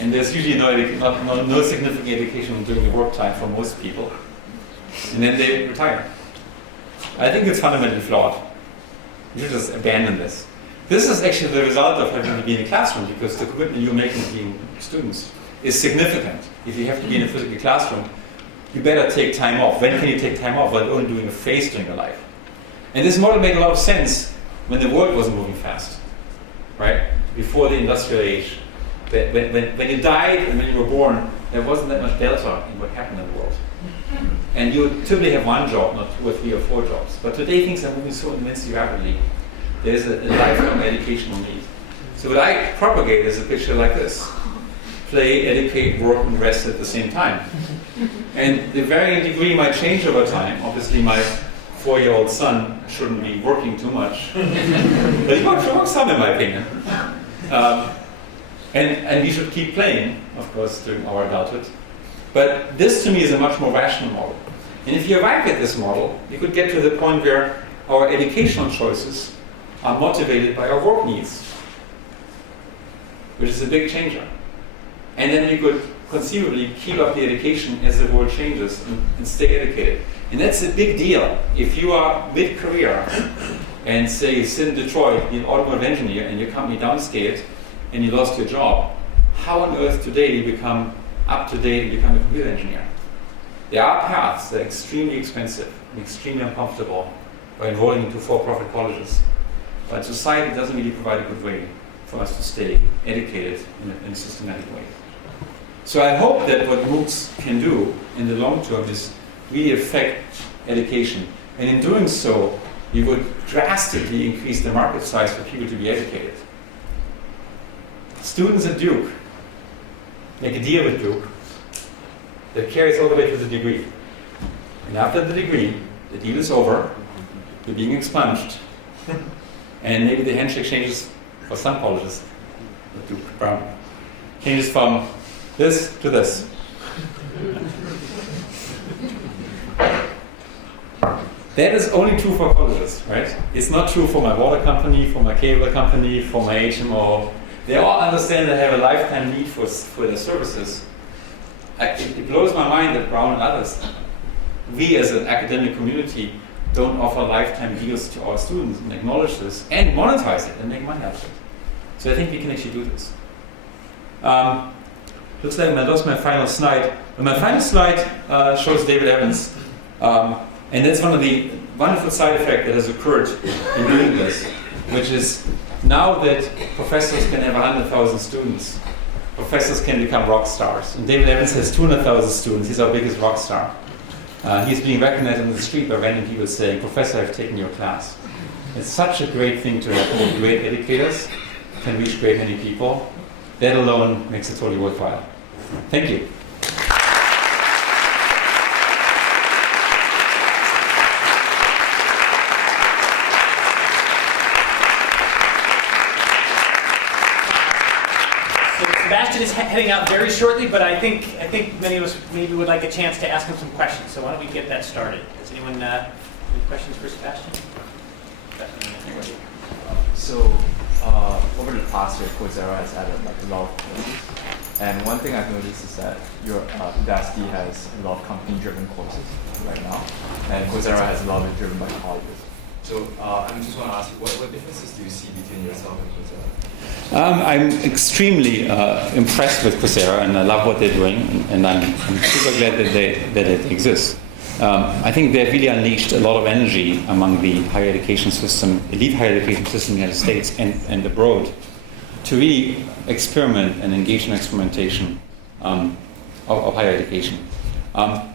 and there's usually no significant education during the work time for most people. And then they retire. I think it's fundamentally flawed. You should just abandon this. This is actually the result of having to be in a classroom because the commitment you're making to being students is significant. If you have to be in a physical classroom, you better take time off. When can you take time off? Well, only doing a phase during your life. And this model made a lot of sense when the world wasn't moving fast, right? Before the industrial age. When you died and when you were born, there wasn't that much delta in what happened in the world. And you would typically have one job, not 2 or 3 or 4 jobs. But today things are moving so immensely rapidly. There's a lifelong educational need. So what I propagate is a picture like this. Play, educate, work, and rest at the same time. And the varying degree might change over time. Obviously my 4-year-old son shouldn't be working too much. But he works some in my opinion. And we should keep playing, of course, during our adulthood. But this to me is a much more rational model. And if you arrive at this model, you could get to the point where our educational choices are motivated by our work needs, which is a big changer. And then we could conceivably keep up the education as the world changes and stay educated. And that's a big deal. If you are mid-career and say you sit in Detroit, be an automotive engineer, and your company downscaled and you lost your job, how on earth today do you become up to date and become a computer engineer? There are paths that are extremely expensive and extremely uncomfortable by enrolling into for-profit colleges. But society doesn't really provide a good way for us to stay educated in a systematic way. So I hope that what MOOCs can do in the long term is really affect education. And in doing so, you would drastically increase the market size for people to be educated. Students at Duke make a deal with Duke that carries all the way to the degree. And after the degree, the deal is over, you're being expunged, and maybe the handshake changes for some colleges, at Duke, Brown, changes from this to this. That is only true for colleges, right? It's not true for my water company, for my cable company, for my HMO. They all understand they have a lifetime need for their services. It blows my mind that Brown and others, we as an academic community, don't offer lifetime deals to our students and acknowledge this and monetize it and make money out of it. So I think we can actually do this. Looks like I lost my final slide. And my final slide shows David Evans. And that's one of the wonderful side effects that has occurred in doing this, which is now that professors can have 100,000 students, professors can become rock stars. And David Evans has 200,000 students. He's our biggest rock star. He's being recognized on the street by random people saying, "Professor, I've taken your class." It's such a great thing to have great educators, can reach great many people. That alone makes it totally worthwhile. Thank you. Sebastian is heading out very shortly, but I think many of us maybe would like a chance to ask him some questions. So why don't we get that started? Does anyone any questions for Sebastian? So over the past year, Coursera has added a lot of courses, and one thing I've noticed is that your university has a lot of company-driven courses right now, and Coursera has a lot of it driven by Holley. So I just want to ask you, what differences do you see between yourself and Coursera? I'm extremely impressed with Coursera, and I love what they're doing, and I'm super glad that it exists. I think they've really unleashed a lot of energy among the higher education system, elite higher education system in the United States and abroad, to really experiment and engage in experimentation of higher education.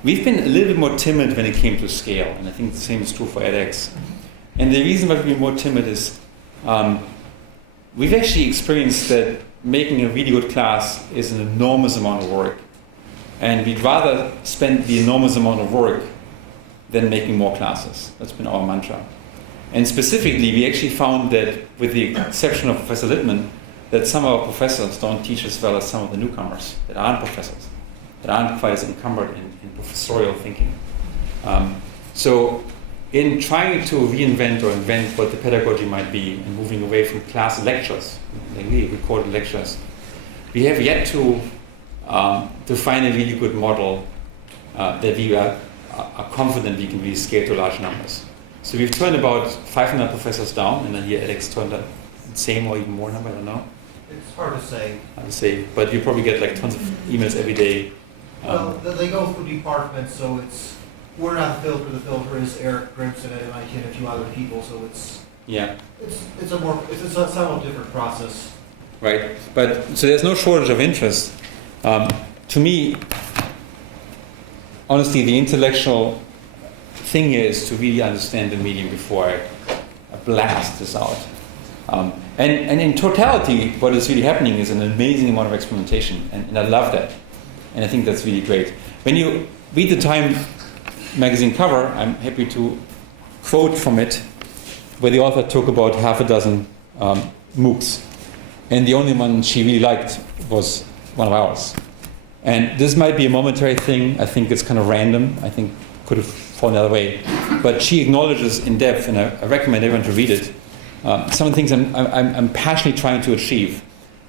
We've been a little bit more timid when it came to scale, and I think the same is true for edX. And the reason why we've been more timid is we've actually experienced that making a really good class is an enormous amount of work. And we'd rather spend the enormous amount of work than making more classes. That's been our mantra. And specifically, we actually found that, with the exception of Professor Littman, that some of our professors don't teach as well as some of the newcomers that aren't professors, that aren't quite as encumbered in professorial thinking. So in trying to reinvent or invent what the pedagogy might be and moving away from class lectures, like really recorded lectures, we have yet to find a really good model that we are confident we can really scale to large numbers. So we've turned about 500 professors down, and then here edX turned the same or even more number, I don't know. It's hard to say. Hard to say, but you probably get like tons of emails every day. Well, they go through departments, so we're not the filter. The filter is Eric Grimson at MIT and a few other people. So it's a somewhat different process. Right, but so there's no shortage of interest. To me, honestly, the intellectual thing here is to really understand the medium before I blast this out. And in totality, what is really happening is an amazing amount of experimentation, and I love that. And I think that's really great. When you read the Time magazine cover, I'm happy to quote from it, where the author talked about half a dozen MOOCs. And the only one she really liked was one of ours. And this might be a momentary thing. I think it's kind of random. I think could have fallen the other way. But she acknowledges in depth, and I recommend everyone to read it, some of the things I'm passionately trying to achieve,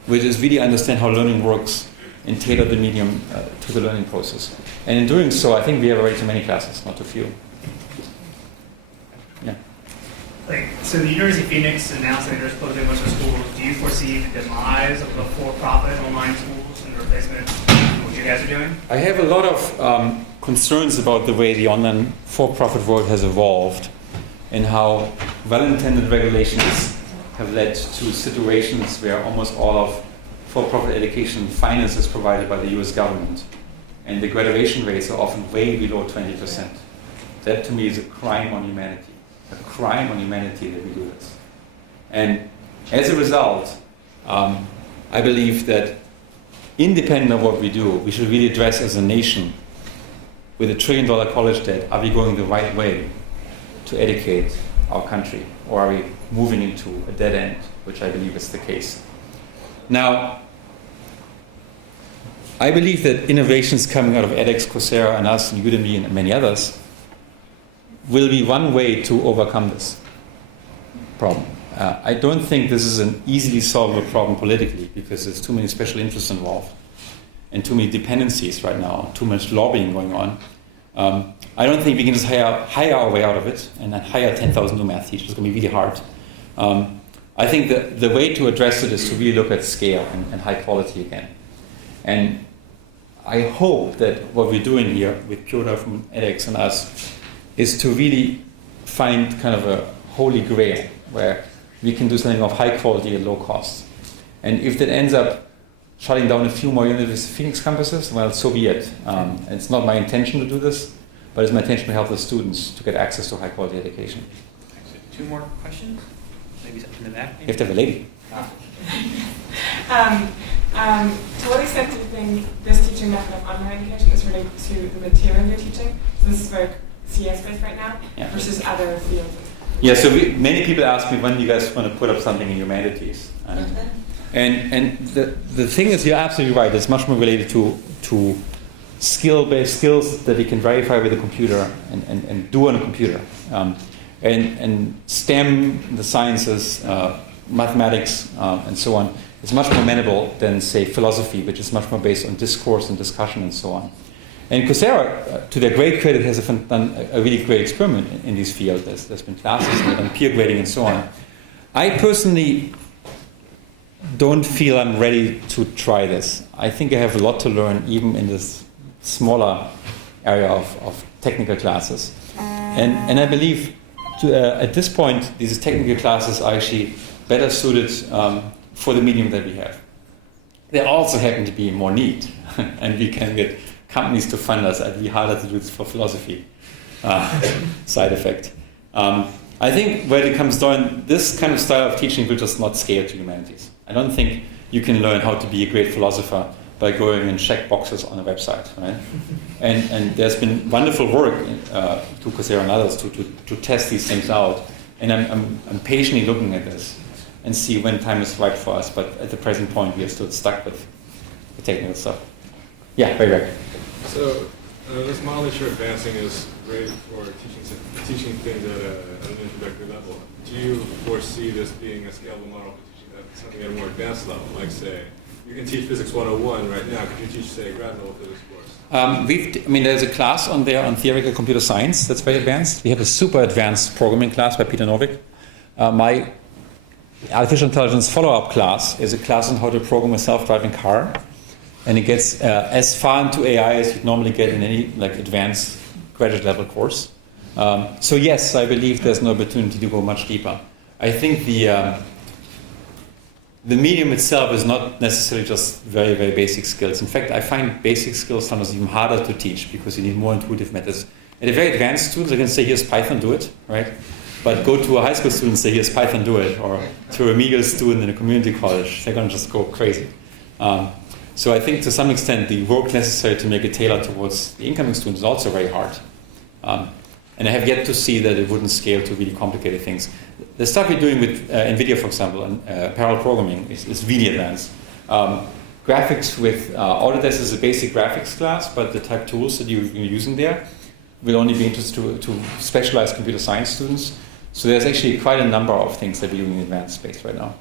which is really understand how learning works and tailor the medium to the learning process. And in doing so, I think we have already too many classes, not too few. Yeah. So the University of Phoenix announced that they're closing a bunch of schools. Do you foresee the demise of the for-profit online schools and the replacement of what you guys are doing? I have a lot of concerns about the way the online for-profit world has evolved and how well-intended regulations have led to situations where almost all of for-profit education finance is provided by the US government. And the graduation rates are often way below 20%. That to me is a crime on humanity. A crime on humanity that we do this. And as a result, I believe that independent of what we do, we should really address as a nation, with $1 trillion college debt, are we going the right way to educate our country? Or are we moving into a dead end, which I believe is the case? Now, I believe that innovations coming out of edX, Coursera, and us, and Udemy, and many others, will be one way to overcome this problem. I don't think this is an easily solvable problem politically, because there's too many special interests involved and too many dependencies right now, too much lobbying going on. I don't think we can just hire our way out of it and then hire 10,000 new math teachers. It's going to be really hard. I think that the way to address it is to really look at scale and high quality again. And I hope that what we're doing here with Piotr from edX and us is to really find kind of a holy grail where we can do something of high quality at low cost. And if that ends up shutting down a few more University of Phoenix campuses, well, so be it. It's not my intention to do this, but it's my intention to help the students to get access to high quality education. Two more questions? Maybe in the back? You have to have a lady. To what extent do you think this teaching method of online education is related to the material you're teaching? So this is very CS-based right now, versus other fields. Yeah, so many people ask me, when do you guys want to put up something in humanities? And the thing is, you're absolutely right. It's much more related to skill-based skills that you can verify with a computer and do on a computer. And STEM, the sciences, mathematics, and so on, is much more amenable than, say, philosophy, which is much more based on discourse and discussion and so on. And Coursera, to their great credit, has done a really great experiment in this field. There's been classes and peer grading and so on. I personally don't feel I'm ready to try this. I think I have a lot to learn, even in this smaller area of technical classes. And I believe at this point, these technical classes are actually better suited for the medium that we have. They also happen to be more neat, and we can get companies to fund us. It'd be harder to do this for philosophy. Side effect. I think when it comes down, this kind of style of teaching will just not scale to humanities. I don't think you can learn how to be a great philosopher by going and check boxes on a website, right? And there's been wonderful work to Coursera and others to test these things out. And I'm patiently looking at this and see when time is right for us. But at the present point, we are still stuck with the technical stuff. Yeah, very right. So this model that you're advancing is great for teaching things at an introductory level. Do you foresee this being a scalable model for teaching something at a more advanced level? Like, say, you can teach Physics 101 right now. Could you teach, say, a grad level physics course? There's a class on there on theoretical computer science that's very advanced. We have a super advanced programming class by Peter Novick. My artificial intelligence follow-up class is a class on how to program a self-driving car, and it gets as far into AI as you'd normally get in any like advanced graduate level course. So yes, I believe there's an opportunity to go much deeper. I think the medium itself is not necessarily just very, very basic skills. In fact, I find basic skills sometimes even harder to teach because you need more intuitive methods. And the very advanced students, I can say, here's Python, do it, right? But go to a high school student and say, here's Python, do it. Or to a remedial student in a community college, they're going to just go crazy. So I think to some extent, the work necessary to make it tailored towards the incoming students is also very hard. And I have yet to see that it wouldn't scale to really complicated things. The stuff we're doing with NVIDIA, for example, and parallel programming is really advanced. Graphics with Autodesk is a basic graphics class, but the type tools that you're using there will only be interested to specialized computer science students. So there's actually quite a number of things that we're doing in the advanced space right now.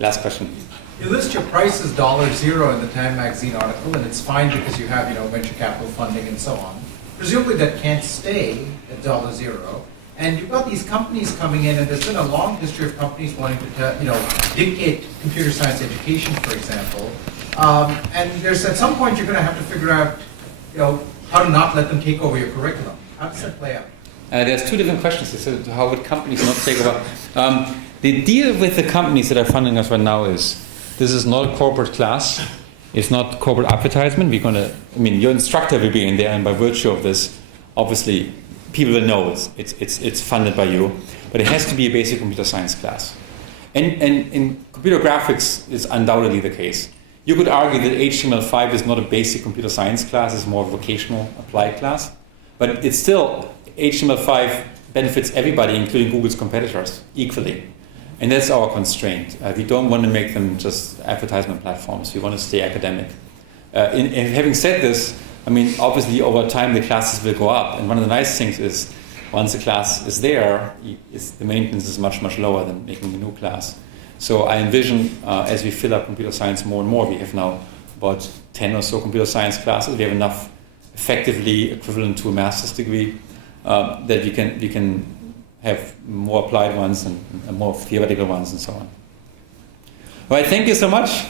Last question. You list your price as $0 in the Time magazine article, and it's fine because you have, venture capital funding and so on. Presumably that can't stay at $0. And you've got these companies coming in, and there's been a long history of companies wanting to, dictate computer science education, for example. And there's at some point you're going to have to figure out, how to not let them take over your curriculum. How does that play out? There's two different questions. So how would companies not take over? The deal with the companies that are funding us right now is, this is not a corporate class. It's not corporate advertisement. Your instructor will be in there, and by virtue of this, obviously, people will know it's funded by you. But it has to be a basic computer science class. And in computer graphics is undoubtedly the case. You could argue that HTML5 is not a basic computer science class, it's more a vocational applied class. But it's still, HTML5 benefits everybody, including Google's competitors, equally. And that's our constraint. We don't want to make them just advertisement platforms. We want to stay academic. And having said this, obviously over time the classes will go up. And one of the nice things is, once a class is there, the maintenance is much, much lower than making a new class. So I envision, as we fill up computer science more and more, we have now about 10 or so computer science classes. We have enough effectively equivalent to a master's degree that we can have more applied ones and more theoretical ones and so on. All right, thank you so much.